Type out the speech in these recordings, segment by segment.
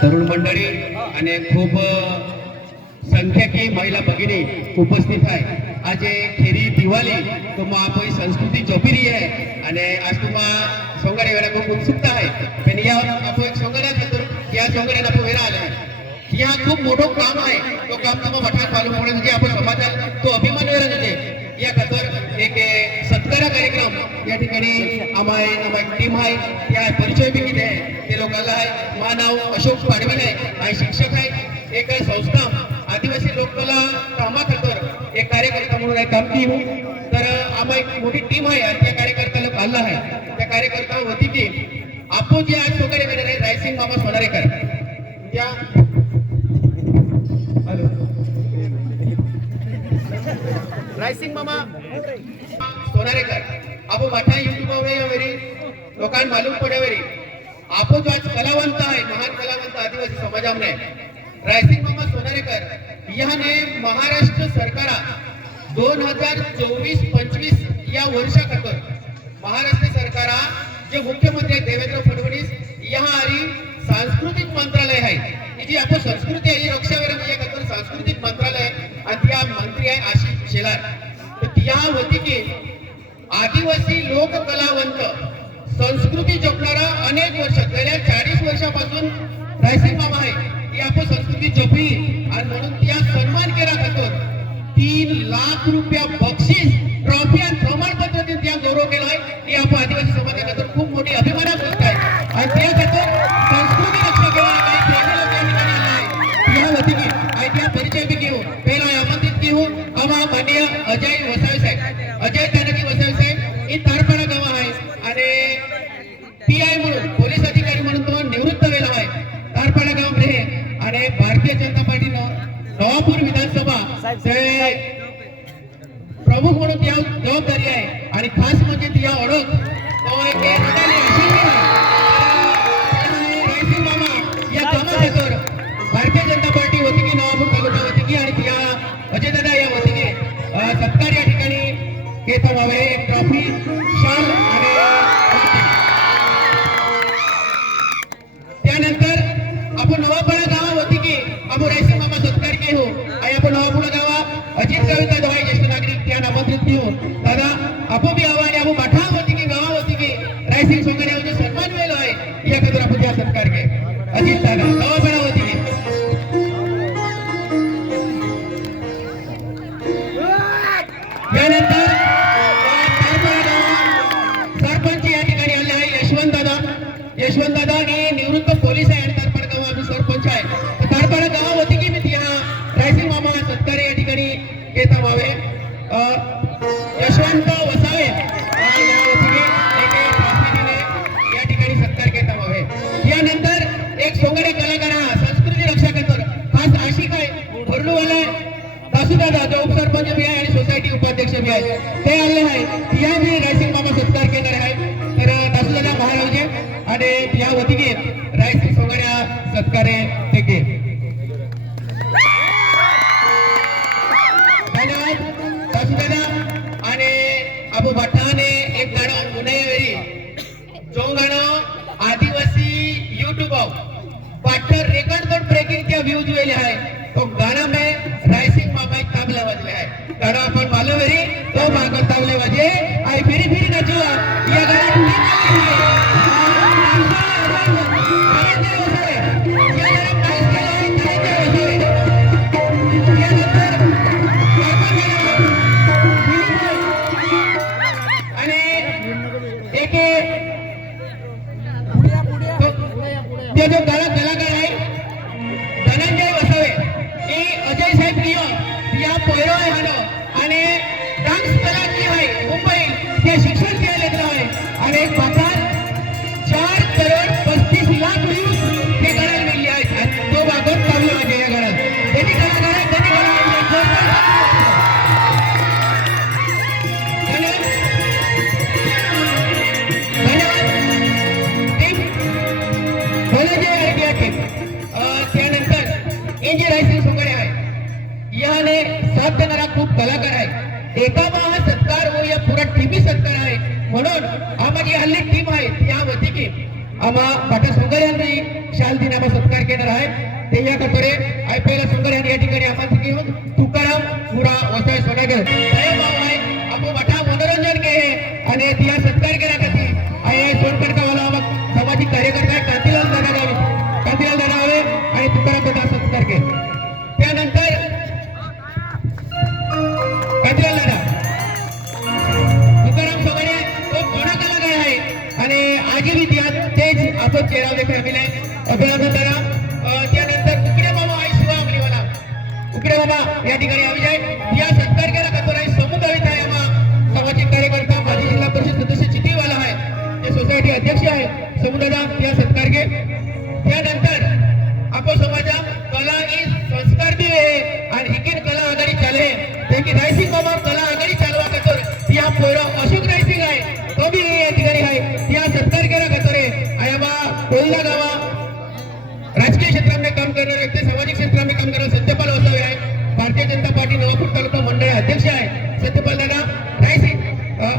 તરુણ મંડળી અને ખૂબ સંખ્યાકી મહિલા ભગીની ઉપસ્થિત થાય. આજે ખેરી દિવાળી, તો આપણી સંસ્કૃતિ જોપી રહી હે અને આજમાં સોંગડે વેળા ખૂબ ઉત્સુકતા હે પણ યા આપો, એક સોંગડે ખાતર ક્યાં સોંગડે આપો વેરા આલે ત્યાં ખૂબ મોટો કામ હે તો કામ તમે વઠા પાલું પડે કે આપણો સમાચાર તો અભિમાન વેરા નથી યા ખાતર એક सत्कार कार्यक्रम. या ठिकाणी आम्हा आम्हा टीम आहे. त्या परिचय बी किती आहे ते लोकांना आहे. माझं नाव अशोक पाडवील आहे आणि शिक्षक आहे. एक महाराष्ट्र सरकारा दोन हजार चोवीस पंचवीस या वर्षा खातर महाराष्ट्र सरकारा जे मुख्यमंत्री देवेंद्र फडणवीस या आधी सांस्कृतिक मंत्रालय आहे. जी आपण संस्कृती आहे ही या म्हणजे खातर सांस्कृतिक मंत्रालय आणि त्या मंत्री आहे आशिष शेलार. तर त्या होती आदिवासी लोककलावंत संस्कृती जपणारा अनेक वर्ष गेल्या चाळीस वर्षापासून रायसिंग मामा आहे. ती आपण संस्कृती जपली आणि म्हणून રૂપિયા બક્ષિસ ટ્રોફી અને પ્રમાણપત્ર रायसिंग मामा या भारतीय जनता पार्टी वतीने नवापूर तालुका वतीने आणि त्या अजयदादा या वतीने अ, सत्कार या ठिकाणी घेत व्हावे एक ट्रॉफी शाल आणि त्यानंतर आपण नवापडा गावा होती की आपण रायसिंग मामा सत्कार घेऊ आणि आपण नवापुडा गावा अजित कविता दवाई ज्येष्ठ नागरिक त्या आमंत्रित घेऊ दादा आपो Ya que. सोंगडे कलाकार संस्कृती रक्षा करतो खास आशिक आहे भरलूवाला आहे. दासूदादा जो उपसरपंच बी आहे आणि सोसायटी उपाध्यक्ष बी आहे. ते आले आहे. या बी रायसिंग मामा सत्कार केणार आहे. तर दासूदादा महाराजे आणि या वतीने रायसिंग सोगड्या सत्कारे पोयरो आहे आणि डान्स कला जी आहे मुंबई हे शिक्षण एकामा हा सत्कार हो या पुरा टीमी सत्कार आहे. म्हणून आम्हाला हल्ली टीम आहे त्या वतीने आम्हा पाटा सुंदर यांनाही शाल दिन आम्हाला सत्कार केणार आहे. ते या कटोरे एल सुंदर यांनी या ठिकाणी आम्हाला तो चेहरा देखील हमीला आहे अभिनंदन करा त्यानंतर उकडे बाबा आई शिवा अग्निवाला उकडे बाबा या ठिकाणी हवी आहे. पोहिला गावा राजकीय क्षेत्रामध्ये काम करणारे व्यक्ती सामाजिक क्षेत्रामध्ये काम करणारे सत्यपाल वसावे आहे भारतीय जनता पार्टी नवापूर तालुका मंडळ अध्यक्ष आहे. सत्यपाल दादा रायसिंग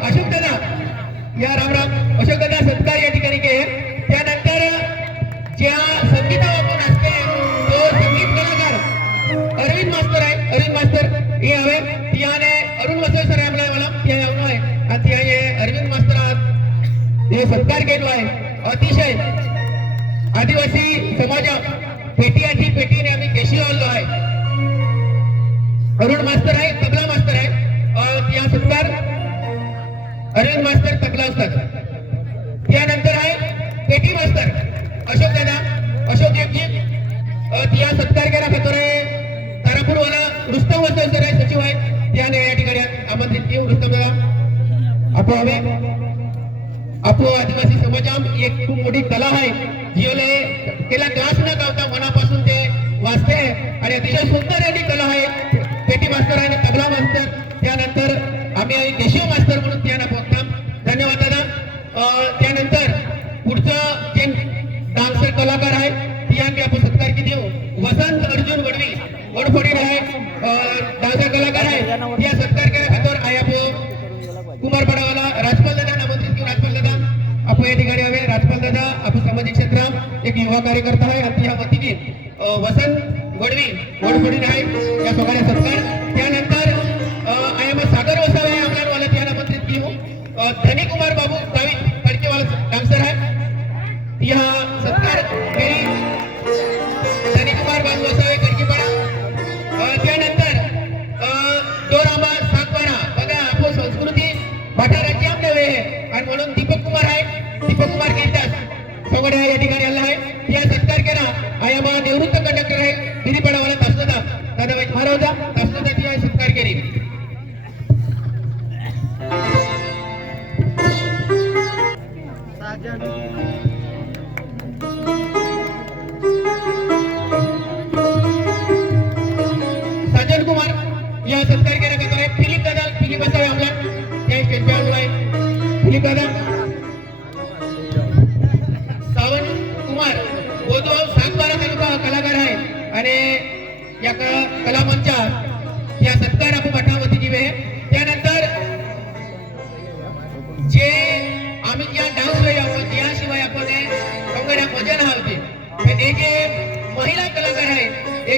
अशोक दादा या रामराम आदिवासी समाजा पेटीयाची पेटीने आम्ही देशी आणलो आहे. अरुण मास्तर आहे तबला मास्तर आहे या अरुण मास्तर तबला असतात. त्यानंतर आहे पेटी मास्तर अशोक दादा अशोक देवजी. सत्कार करा तारापूर तारापूरवाला रुस्तम सर आहे सचिव आहेत. त्या या ठिकाणी आमंत्रित येऊ रुस्तम दादा हवे आपो आदिवासी समाजाम एक खूप मोठी कला आहे. जीवले तिला क्लास न गावता मनापासून ते वाचते. आणि अतिशय सुंदर यांनी कला आहे. पेटी मास्तर आणि तबला मास्तर. त्यानंतर आम्ही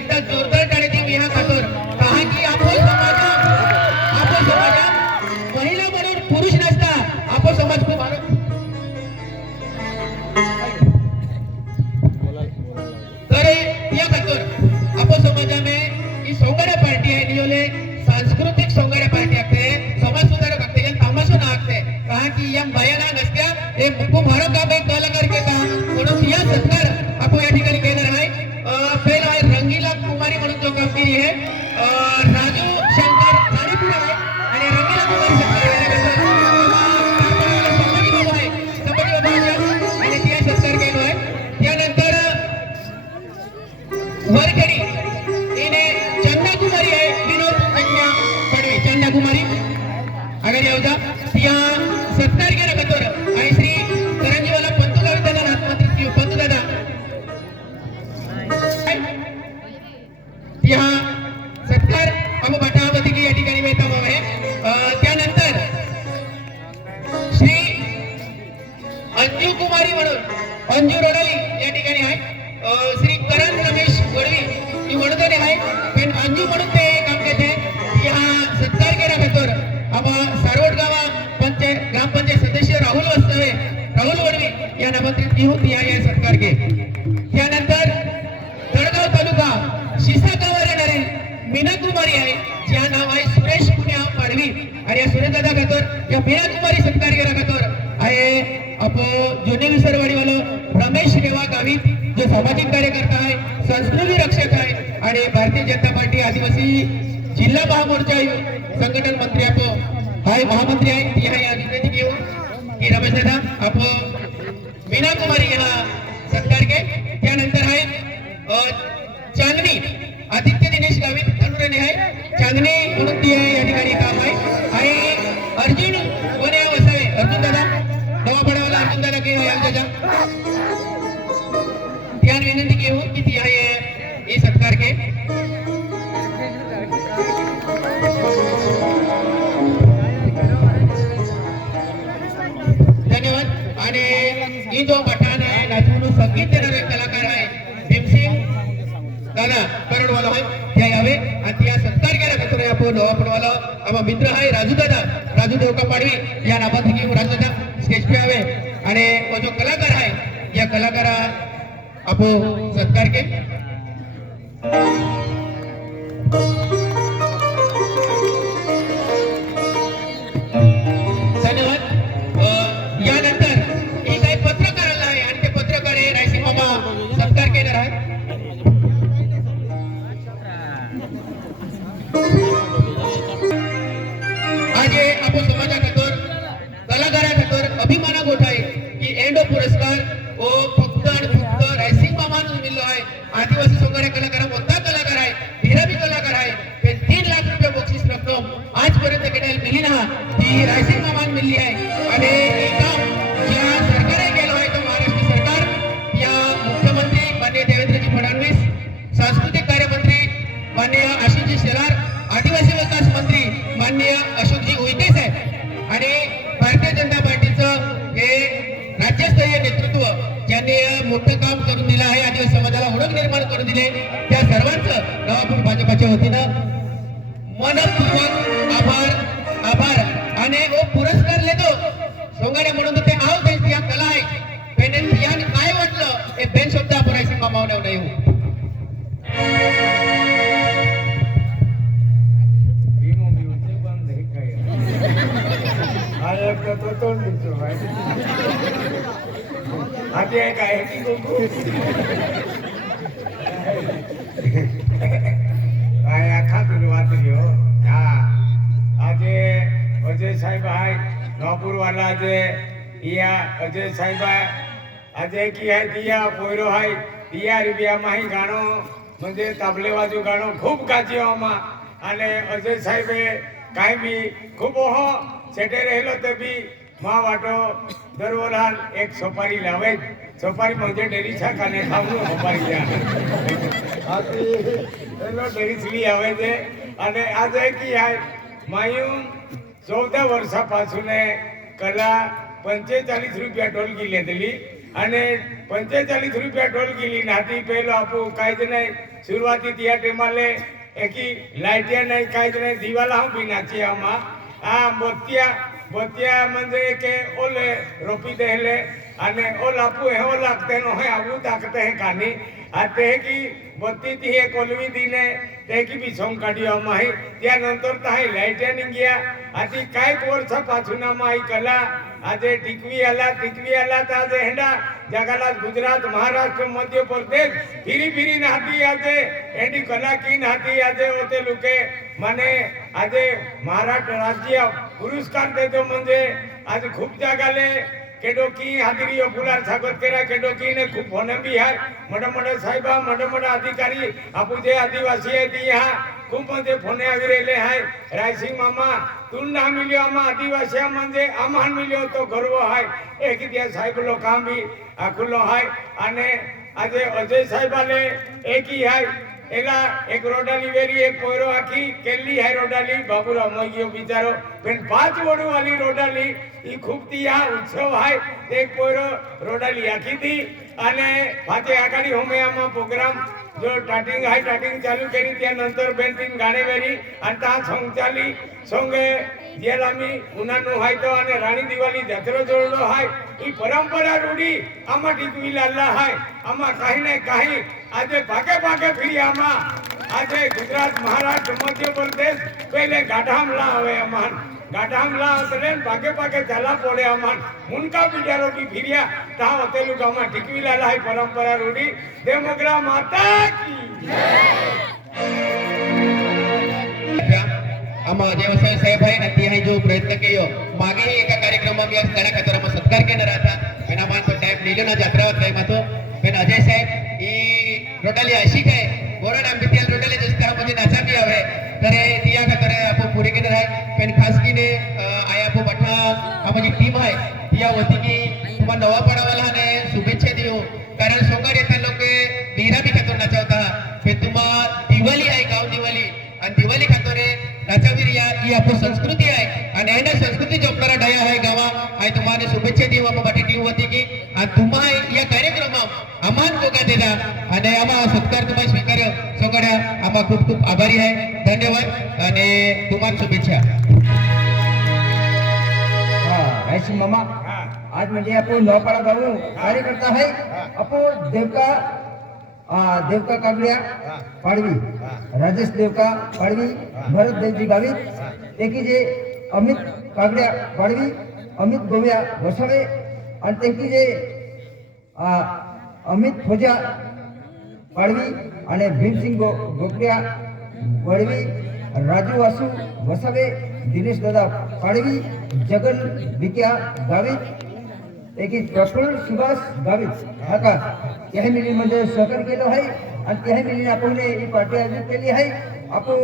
एकदा जोरदार टाळ्याची विहा खातोर पहा की आपो समाज आपो समाजात महिला म्हणून पुरुष नसता आपो समाज खूप या समाजा में ही सौंदर्य पार्टी आहे नियोले. सांस्कृतिक सौंदर्य पार्टी आखते. समाज सुधारक आखते. याला ना आखते. कहा की या बायाला नसत्या. हे खूप भारत काम एक कलाकार केला म्हणून या सत्कार आपण या ठिकाणी केला तळगाव शिसा गावावर येणारे मीना कुमारी आहे. ज्या नाव आहे सुरेश पुण्या पाडवी. आणि या सुरेश दादा खातर या मीना कुमारी सत्कार केला खातर आहे. आपो जुने विसरवाडीवालो रमेश रेवा गावित जो सामाजिक कार्यकर्ता आहे संस्कृती रक्षक आहे. आणि भारतीय जनता पार्टी आदिवासी जिल्हा महामोर्चा संघटन मंत्री आप हाय महामंत्री आहे. ती आहे या विनंती घेऊ की रमेश दादा आप मीना कुमारी यांना सत्कार घे त्यानंतर आहे अ, चांदणी आदित्य दिनेश गावित अनुराने आहे. चांदणी म्हणून ती आहे. मित्र आहे. राजू दादा राजू देवका पाडवी या नावात घेऊन राजू दादा स्टेज पे आणि तो जो कलाकार आहे या कलाकारा आपण सत्कार के अभिमाना आहे की एंडो पुरस्कार हो फक्त आणि फक्त रायसिंग मामानूच मिळलो आहे. आदिवासी सोंगाड्या कलाकार मोठा कलाकार आहे हिराबी कलाकार आहे. ते तीन लाख रुपये बक्षीस रक्कम आजपर्यंत केलेली मिली ना ती रायसिंग मामान मिळली आहे. आणि मोठं काम करून दिलं आहे आणि समाजाला ओळख निर्माण करून दिले त्या सर्वांचं नवापूर भाजपाच्या वतीनं मनपूर्वक નોકુરવાલા છે ઈયા અજય સાહેબ આજે કી હે દિયા પોયરો હાઈ દિયા રૂપિયા માહી ગાણો, મંજે તબલે વાજુ ગાણો, ખૂબ કાચીઓમાં અને અજય સાહેબે કાયમી ખૂબ હો છેટે રહેલો તબી, મા વાટો દરવરાલ એક સોપારી લાવે સોપારી પહોંચે ડેરી છા ખાને ખાવું સોપારી ગયા એનો ડેરી છલી આવે છે. અને આજે કી આ માયું ચૌદ વર્ષા પાછું ને કલા પંચેચાલીસ રૂપિયા ટોલકી લીધેલી. અને પંચેચાલીસ રૂપિયા ટોલકી લીને હાથી પહેલો આપું કાંઈ જ નહીં શરૂઆતી ત્યાં ટેમાં લે. એકી લાઇટિયા નહીં કાંઈ જ નહીં દિવાલા હું બી નાચી આમાં. આ બત્યા બત્યા મંજરે કે ઓલે રોપી દે દેલે અને ઓ લાપુ હે ઓ લાગતે નો હે આવું તાકતે હે કાની આ તે की बत्ती ती हे कोलवी दिने ते की बी सोंग काढी माही त्यानंतर तर हाय लाईट्या निघ्या आधी काय वर्षापासून माही कला આજે ટીકવી આલા ટીકવી આલા તા આજે હેંડા જગાલા ગુજરાત મહારાષ્ટ્ર મધ્ય પ્રદેશ ફીરી ફીરી નાતી આજે એની કલા કી નાતી આજે ઓતે લુકે મને આજે મહારાષ્ટ્ર રાજ્ય પુરસ્કાર દેતો म्हणजे आज खूप जागाले કેડો કી હાજરીઓ ફુલાર સ્વાગત કર્યા કેડો કી ને ખૂબ ફોન બિહાર. મોટા મોટા સાહેબા મોટા મોટા અધિકારી. આપું જે આદિવાસી હે તી હા ખૂબ મતે ફોને આવી રહેલે હાય. રાયસિંહ મામા તું ના મિલ્યો આમાં આદિવાસી મંદે આમાં મિલ્યો તો ગર્વ હાય. એ કીધ્યા સાહેબ લો કામ બી આખું લો હાય. અને આજે અજય સાહેબ આલે એ હાય. એલા, એક રોડાલી વેરી એક કોયરો આખી કેલી હે રોડાલી? બાબુરાવ મઈ બિચારો. પણ પાંચ વડું વાલી રોડાલી. ઈ ખૂબતી આ ઉત્સવ હાય. એક કોયરો રોડાલી આખી હતી અને પાછે આગાડી હોમયામાં પ્રોગ્રામ. જો ટાટિંગ હાય ટાટિંગ ચાલુ કરી, ત્યાં નંતર બેન ગાણે વેરી અને ત્યાં સોંગ ચાલી. સોંગે વિદ્યારામી ઉનાનો હાય તો અને રાણી દિવાળી જત્રો જોડો હાય, એ પરંપરા રૂડી આમાં ટીકવી લાલા હાય. આમાં કાંઈ ને કાંઈ આજે ભાગે ભાગે ફરી આમાં. આજે ગુજરાત મહારાષ્ટ્ર મધ્ય પ્રદેશ પહેલે ગાઢામ લા આવે અમાન ગાઢામ લા એટલે ભાગે ભાગે ઝાલા પડે અમાન મુનકા પીડારો કી ફિર્યા. તા હતેલું ગામમાં ટીકવી લાલા હાય પરંપરા રૂડી દેમગરા માતા કી જય. ನಮ್ಮ ದೇವಸಾಯ ಸಾಹೇಬಾಯಿ ನಂದಿ जो प्रयत्न केलो मागे एका कार्यक्रमात मी त्याला कचरामा सत्कार केला હતા એના માન સાહેબ નીલોના જાત્રા સાહેબ હતો બેન અજય સાહેબ એ ટોટલી 80 कार्यक्रमात आम्हाला बोगा देता आणि आम्हा सत्कार तुम्हाला स्वीकार सोकड्या आम्हा खूप खूप आभारी आहे धन्यवाद आणि तुम्हाला शुभेच्छा हा रायसिंग मामा હા आज म्हणजे आपण नौपाडा गाव कार्यकर्ता आहे आपण देवका आ, देवका कागड्या पाडवी राजेश देवका पाडवी भरत देवजी गावित एकी जे अमित कागड्या पाडवी अमित गोव्या वसावे आणि त्यांची जे आ, अमित खोजा पाडवी आणि भीमसिंग गो गोकड्या वडवी राजू वासू वसावे दिनेश दादा पाडवी जगन विक्या गावित एक एक प्रफुल्ल सुभाष गावित हा का त्याही मिलीमध्ये सहकार्य केलं आहे आणि त्याही मिलीने आपण ही पार्टी आयोजित केली आहे आपण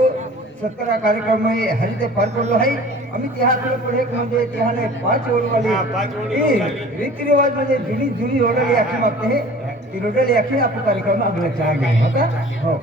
सत्तरा कार्यक्रम हरिते पार पडलो आहे आम्ही त्या पुढे म्हणजे त्याने पाच ओळवाली हा, पाच ओळी झाली. रीतिरिवाज म्हणजे जुनी जुनी रोडली आखी मागते हे ती रोडली आखी आपण कार्यक्रम अगला चहा घेऊ आता हो